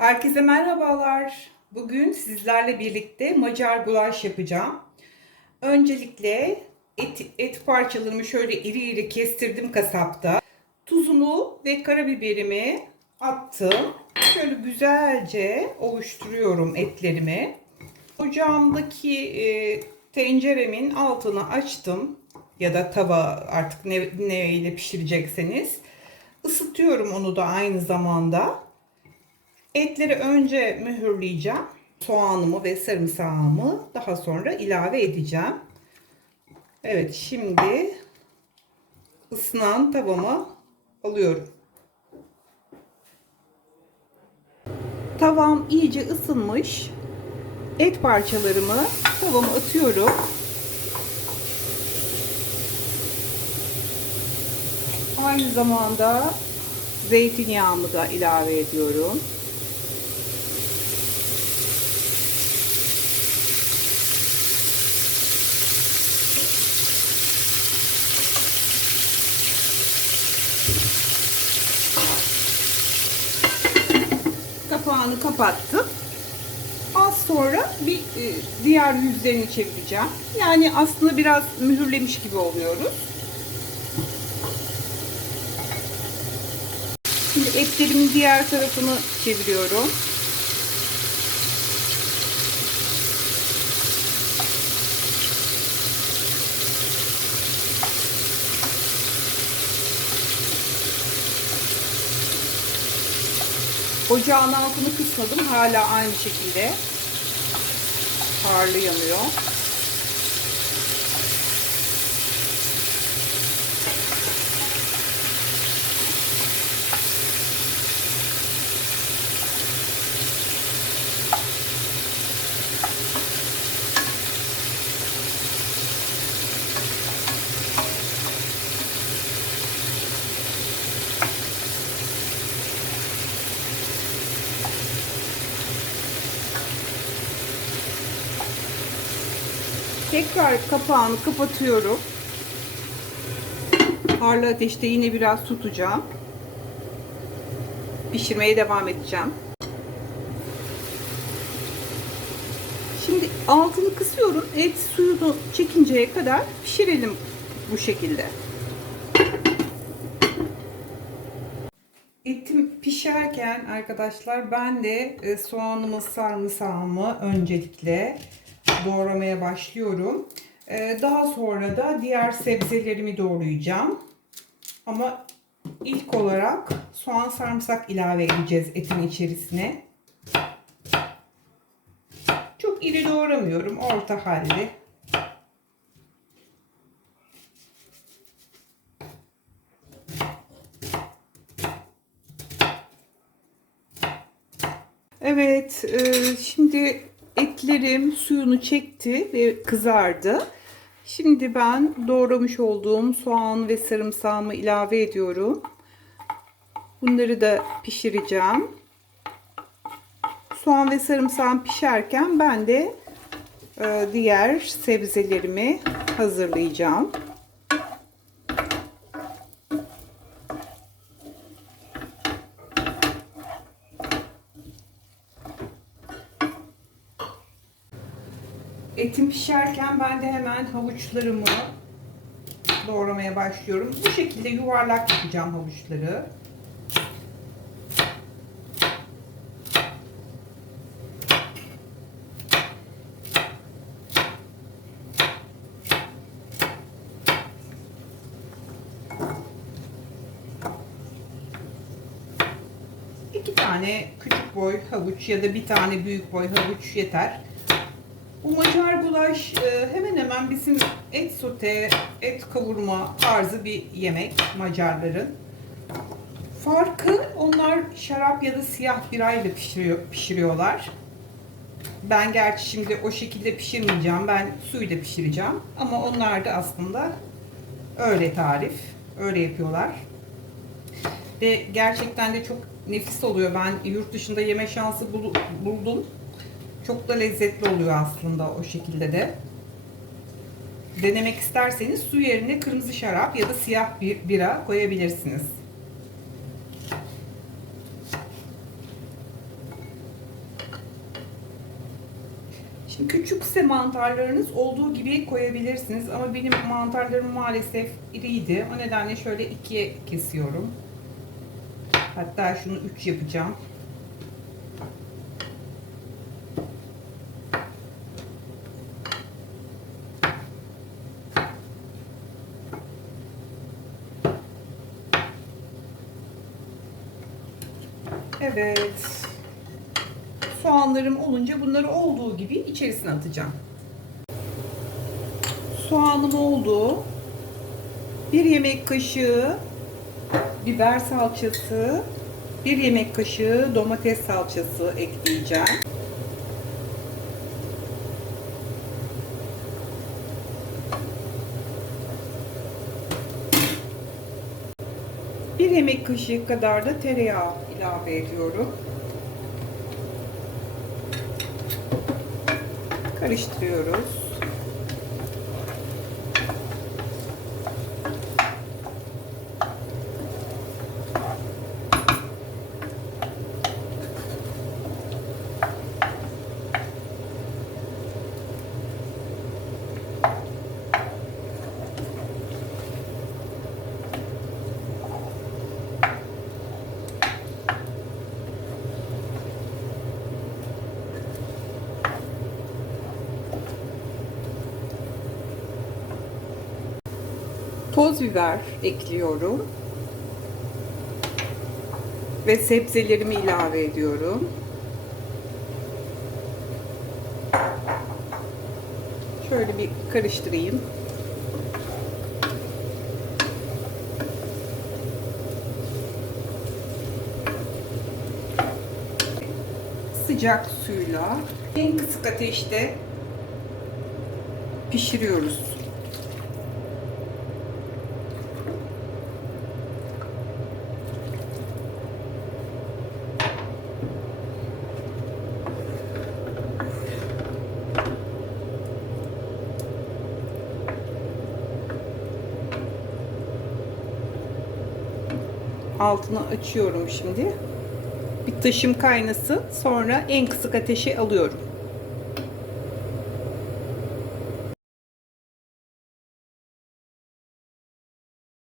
Herkese merhabalar. Bugün sizlerle birlikte Macar gulaş yapacağım. Öncelikle et, et parçalarımı şöyle iri iri kestirdim kasapta. Tuzunu ve karabiberimi attım. Şöyle güzelce ovuşturuyorum etlerimi. Ocağımdaki e, tenceremin altını açtım ya da tava artık ne, ne ile pişirecekseniz. Isıtıyorum onu da aynı zamanda. Etleri önce mühürleyeceğim. Soğanımı ve sarımsağımı daha sonra ilave edeceğim. Evet şimdi ısınan tavama alıyorum. Tavam iyice ısınmış. Et parçalarımı tavama atıyorum. Aynı zamanda zeytinyağımı da ilave ediyorum. Kapağını kapattım. Az sonra bir e, diğer yüzlerini çevireceğim. Yani aslında biraz mühürlemiş gibi oluyoruz. Şimdi etlerimin diğer tarafını çeviriyorum. Ocağın altını kısmadım. Hala aynı şekilde harlı yanıyor. Tekrar kapağını kapatıyorum. Harlı ateşte yine biraz tutacağım. Pişirmeye devam edeceğim. Şimdi altını kısıyorum. Et suyunu çekinceye kadar pişirelim bu şekilde. Etim pişerken arkadaşlar ben de e, soğanımı sarımsağımı öncelikle doğramaya başlıyorum. Ee, daha sonra da diğer sebzelerimi doğrayacağım. Ama ilk olarak soğan sarımsak ilave edeceğiz etin içerisine. Çok iri doğramıyorum. Orta halde. Evet, e, şimdi etlerim suyunu çekti ve kızardı. Şimdi ben doğramış olduğum soğan ve sarımsağımı ilave ediyorum. Bunları da pişireceğim. Soğan ve sarımsağım pişerken ben de e, diğer sebzelerimi hazırlayacağım. Etim pişerken ben de hemen havuçlarımı doğramaya başlıyorum. Bu şekilde yuvarlak yapacağım havuçları. İki tane küçük boy havuç ya da bir tane büyük boy havuç yeter. Bu Macar gulaş e, hemen hemen bizim et sote, et kavurma tarzı bir yemek Macarların. Farkı onlar şarap ya da siyah birayla pişiriyor, pişiriyorlar. Ben gerçi şimdi o şekilde pişirmeyeceğim. Ben suyla pişireceğim. Ama onlar da aslında öyle tarif. Öyle yapıyorlar. Ve gerçekten de çok nefis oluyor. Ben yurt dışında yeme şansı buldum. Çok da lezzetli oluyor aslında o şekilde de. Denemek isterseniz su yerine kırmızı şarap ya da siyah bir bira koyabilirsiniz. Şimdi küçükse mantarlarınız olduğu gibi koyabilirsiniz ama benim mantarlarım maalesef iriydi. O nedenle şöyle ikiye kesiyorum. Hatta şunu üç yapacağım. Evet. Soğanlarım olunca bunları olduğu gibi içerisine atacağım. Soğanım oldu. Bir yemek kaşığı biber salçası, bir yemek kaşığı domates salçası ekleyeceğim. Bir yemek kaşığı kadar da tereyağı ilave ediyorum. Karıştırıyoruz. Toz biber ekliyorum. Ve sebzelerimi ilave ediyorum. Şöyle bir karıştırayım. Sıcak suyla en kısık ateşte pişiriyoruz. Altını açıyorum şimdi. Bir taşım kaynasın. Sonra en kısık ateşe alıyorum.